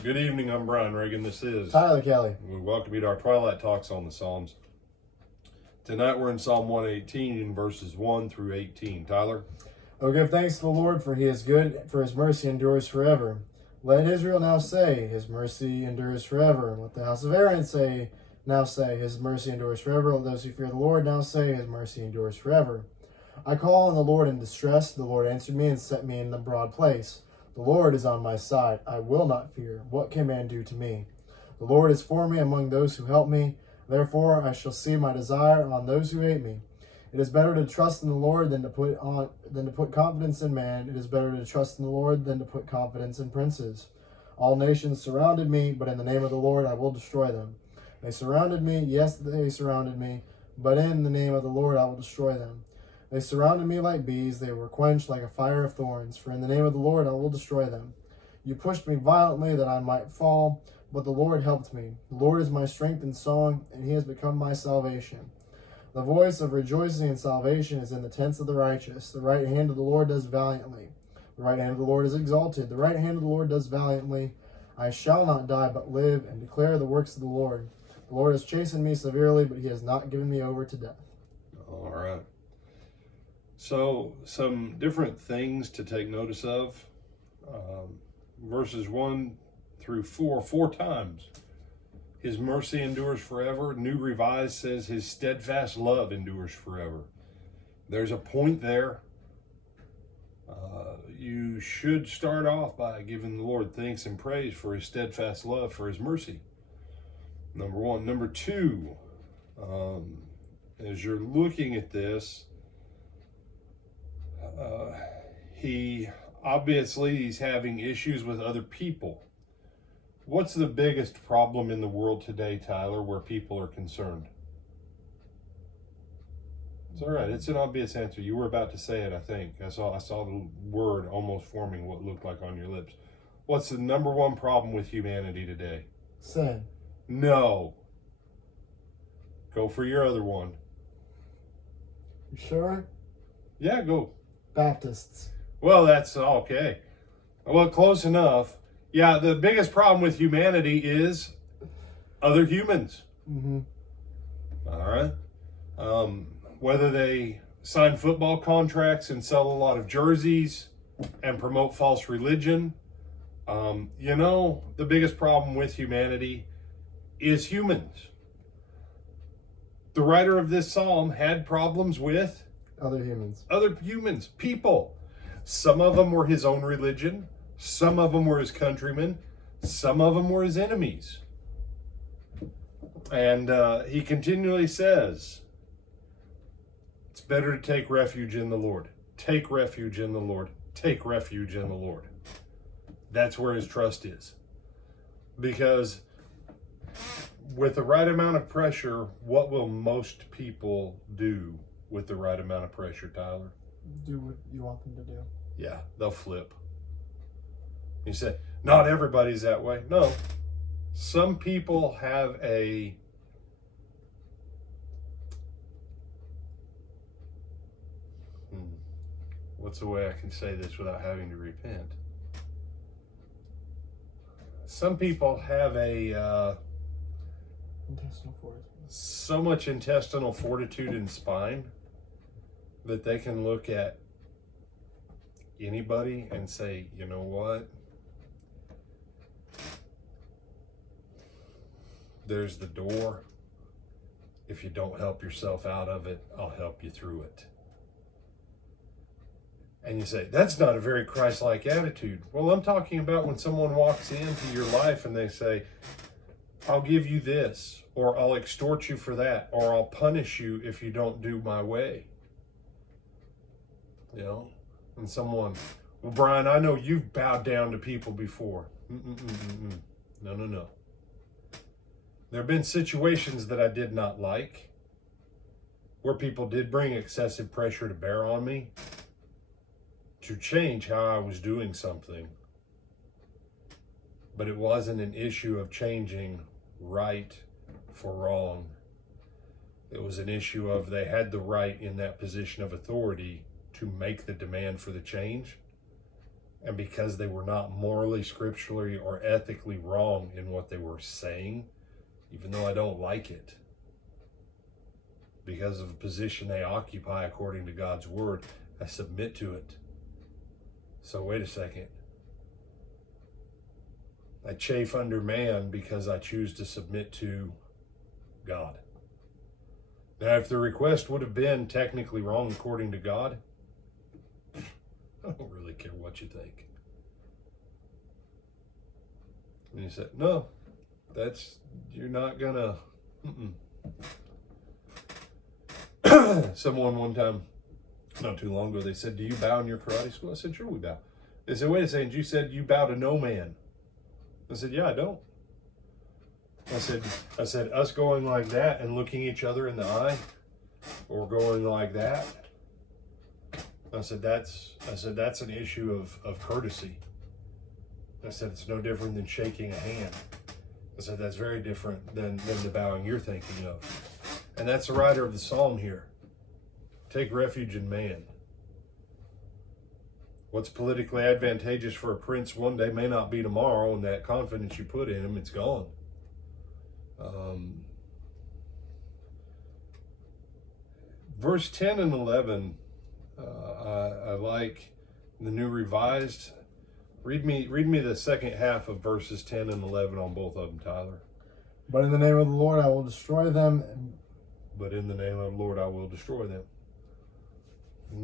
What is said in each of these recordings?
Good evening, I'm Brian Reagan. This is Tyler Kelly. We welcome you to our Twilight Talks on the Psalms. Tonight we're in Psalm 118, verses 1 through 18. Tyler? Oh, give thanks to the Lord, for he is good, for his mercy endures forever. Let Israel now say, his mercy endures forever. And let the house of Aaron now say, his mercy endures forever. Let those who fear the Lord now say, his mercy endures forever. I call on the Lord in distress. The Lord answered me and set me in the broad place. The Lord is on my side. I will not fear. What can man do to me? The Lord is for me among those who help me. Therefore I shall see my desire on those who hate me. It is better to trust in the Lord than to put confidence in man. It is better to trust in the Lord than to put confidence in princes. All nations surrounded me, but in the name of the Lord I will destroy them. They surrounded me, yes, they surrounded me, but in the name of the Lord I will destroy them. They surrounded me like bees, they were quenched like a fire of thorns, for in the name of the Lord I will destroy them. You pushed me violently that I might fall, but the Lord helped me. The Lord is my strength and song, and he has become my salvation. The voice of rejoicing and salvation is in the tents of the righteous. The right hand of the Lord does valiantly. The right hand of the Lord is exalted. The right hand of the Lord does valiantly. I shall not die but live and declare the works of the Lord. The Lord has chastened me severely, but he has not given me over to death. All right. So, some different things to take notice of. Verses 1 through 4, 4 times. His mercy endures forever. New Revised says his steadfast love endures forever. There's a point there. You should start off by giving the Lord thanks and praise for his steadfast love, for his mercy. Number one. Number two, as you're looking at this, he's having issues with other people. What's the biggest problem in the world today, Tyler, where people are concerned? It's all right. It's an obvious answer. You were about to say it, I think. I saw the word almost forming what looked like on your lips. What's the number one problem with humanity today? Sin. No. Go for your other one. You sure? Yeah, go. Baptists. Well, that's okay. Well, close enough. Yeah, the biggest problem with humanity is other humans. Mm-hmm. All right. Whether they sign football contracts and sell a lot of jerseys and promote false religion, the biggest problem with humanity is humans. The writer of this psalm had problems with Other humans. Other humans, people. Some of them were his own religion. Some of them were his countrymen. Some of them were his enemies. And he continually says, it's better to take refuge in the Lord. Take refuge in the Lord. Take refuge in the Lord. That's where his trust is. Because with the right amount of pressure, what will most people do with the right amount of pressure, Tyler? Do what you want them to do. Yeah, they'll flip. You say, not everybody's that way. No. Some people have what's the way I can say this without having to repent? Some people have Intestinal fortitude. So much intestinal fortitude and spine that they can look at anybody and say, you know what? There's the door. If you don't help yourself out of it, I'll help you through it. And you say, that's not a very Christ-like attitude. Well, I'm talking about when someone walks into your life and they say, I'll give you this, or I'll extort you for that, or I'll punish you if you don't do my way. And someone, well, Brian, I know you've bowed down to people before. No. There have been situations that I did not like, where people did bring excessive pressure to bear on me to change how I was doing something. But it wasn't an issue of changing right for wrong. It was an issue of they had the right in that position of authority to make the demand for the change. and because they were not morally, scripturally, or ethically wrong in what they were saying, even though I don't like it, because of the position they occupy according to God's word, I submit to it. So wait a second. I chafe under man because I choose to submit to God. Now, if the request would have been technically wrong according to God, I don't really care what you think. And he said, no, you're not gonna. Someone one time, not too long ago, they said, do you bow in your karate school? I said, sure, we bow. They said, wait a second, you said you bow to no man. I said, yeah, I don't. I said, us going like that and looking each other in the eye, or going like that, I said, that's an issue of courtesy. I said, it's no different than shaking a hand. I said, that's very different than the bowing you're thinking of. And that's the writer of the psalm here. Take refuge in man. What's politically advantageous for a prince one day may not be tomorrow, and that confidence you put in him, it's gone. Verse 10 and 11, I like the New Revised. Read me the second half of verses 10 and 11 on both of them, Tyler. But in the name of the Lord I will destroy them. But in the name of the Lord I will destroy them.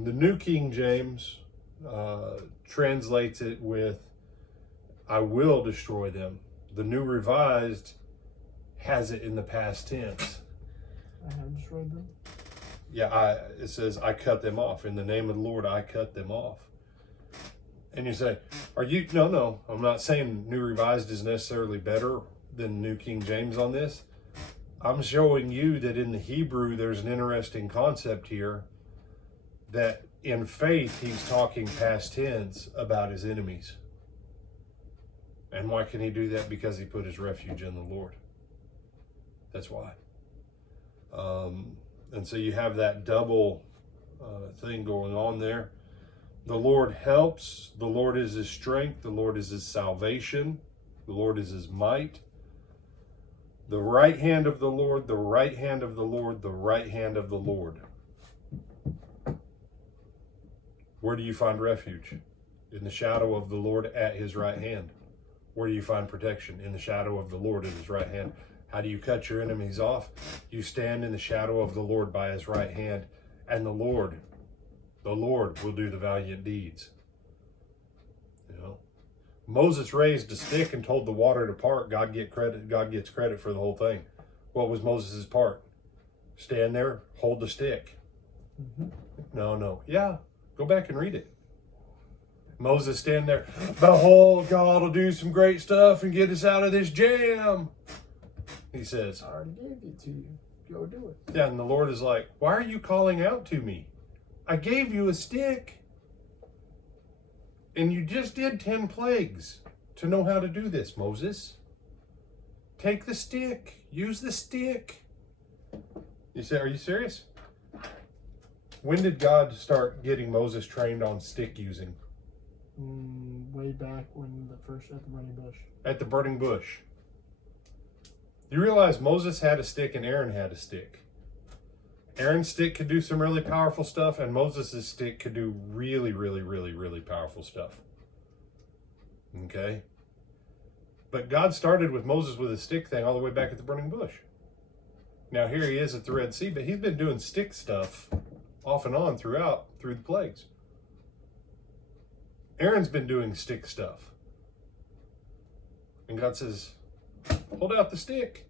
The New King James translates it with, I will destroy them. The New Revised has it in the past tense. I have destroyed them? Yeah, it says, I cut them off. In the name of the Lord, I cut them off. And you say, no, I'm not saying New Revised is necessarily better than New King James on this. I'm showing you that in the Hebrew, there's an interesting concept here, that in faith, he's talking past tense about his enemies. And why can he do that? Because he put his refuge in the Lord. That's why. And so you have that double thing going on there. The Lord helps. The Lord is his strength. The Lord is his salvation. The Lord is his might. The right hand of the Lord, the right hand of the Lord, the right hand of the Lord. Where do you find refuge? In the shadow of the Lord at his right hand. Where do you find protection? In the shadow of the Lord at his right hand. How do you cut your enemies off? You stand in the shadow of the Lord by his right hand, and the Lord will do the valiant deeds. You know, Moses raised a stick and told the water to part. God gets credit for the whole thing. What was Moses' part? Stand there, hold the stick. Mm-hmm. No. Yeah, go back and read it. Moses stand there, behold, God will do some great stuff and get us out of this jam. He says, I already gave it to you. Go do it. Yeah, and the Lord is like, why are you calling out to me? I gave you a stick. And you just did 10 plagues to know how to do this, Moses. Take the stick. Use the stick. You say, are you serious? When did God start getting Moses trained on stick using? Way back when at the burning bush. At the burning bush. You realize Moses had a stick and Aaron had a stick. Aaron's stick could do some really powerful stuff, and Moses' stick could do really, really, really, really powerful stuff. Okay? But God started with Moses with a stick thing all the way back at the burning bush. Now here he is at the Red Sea, but he's been doing stick stuff off and on through the plagues. Aaron's been doing stick stuff. And God says, hold out the stick.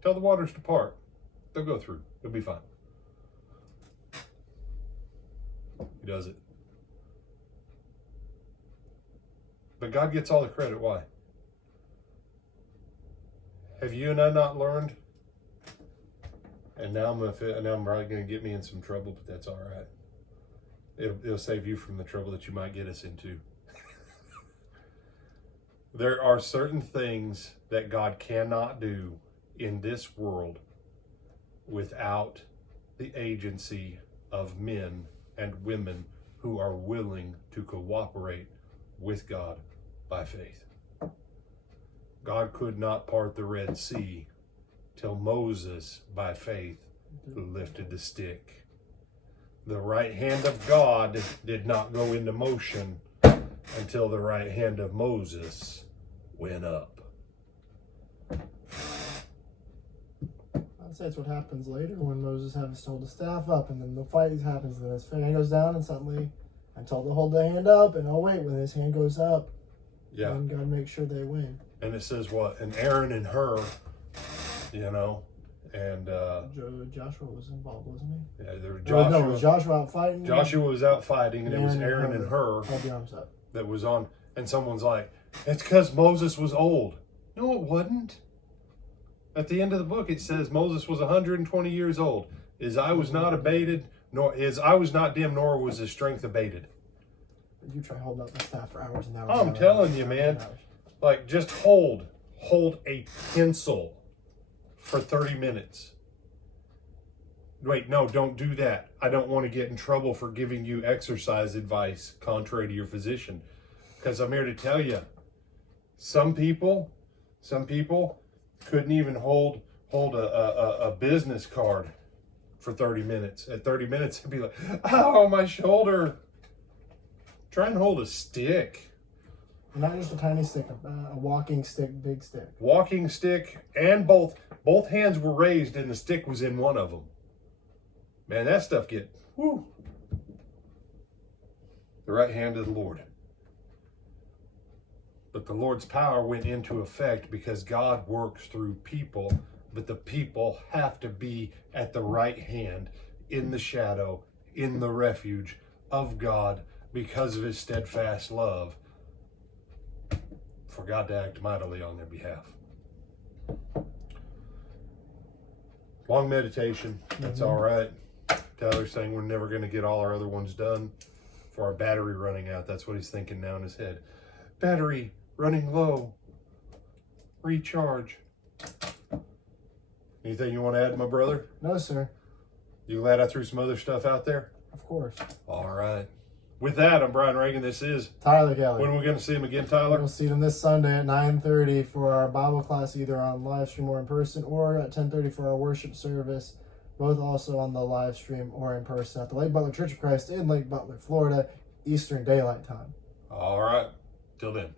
Tell the waters to part. They'll go through. It'll be fine. He does it. But God gets all the credit. Why? Have you and I not learned? And now I'm probably going to get me in some trouble, but that's all right. It'll save you from the trouble that you might get us into. There are certain things that God cannot do in this world without the agency of men and women who are willing to cooperate with God by faith. God could not part the Red Sea till Moses, by faith, lifted the stick. The right hand of God did not go into motion until the right hand of Moses went up. I'd say it's what happens later when Moses has to hold the staff up, and then the fight happens, and then his hand goes down, and suddenly I'm told to hold the hand up, and oh wait, when his hand goes up, Yeah. then God makes sure they win. And it says what? And Aaron and Hur, and Joshua was involved, wasn't he? yeah, there was No, was Joshua out fighting? Joshua was out fighting, and it was Aaron and Hur held the arms up. that was on. And someone's like, it's because Moses was old. No, it wasn't. At the end of the book, it says Moses was 120 years old. His eye was not abated, nor his eye was not dim, nor was his strength abated. You try holding up the staff for hours and hours. I'm telling you, man. Like, just hold a pencil for 30 minutes. Wait, no, don't do that. I don't want to get in trouble for giving you exercise advice contrary to your physician. Because I'm here to tell you, some people couldn't even hold a business card for 30 minutes. At 30 minutes, it'd be like, ow, my shoulder. Try and hold a stick. Not just a tiny stick, a walking stick, big stick. Walking stick, and both hands were raised, and the stick was in one of them. Man, that stuff whoo. The right hand of the Lord. But the Lord's power went into effect because God works through people, but the people have to be at the right hand, in the shadow, in the refuge of God, because of his steadfast love, for God to act mightily on their behalf. Long meditation, that's all right. Tyler's saying we're never going to get all our other ones done for our battery running out. That's what he's thinking now in his head. Battery running low. Recharge. Anything you want to add, my brother? No, sir. You glad I threw some other stuff out there? Of course. All right. With that, I'm Brian Reagan. This is Tyler Kelly. When are we going to see him again, We're Tyler? going to see them this Sunday at 9:30 for our Bible class, either on live stream or in person, or at 10:30 for our worship service, both also on the live stream or in person at the Lake Butler Church of Christ in Lake Butler, Florida, Eastern Daylight Time. All right. Till then.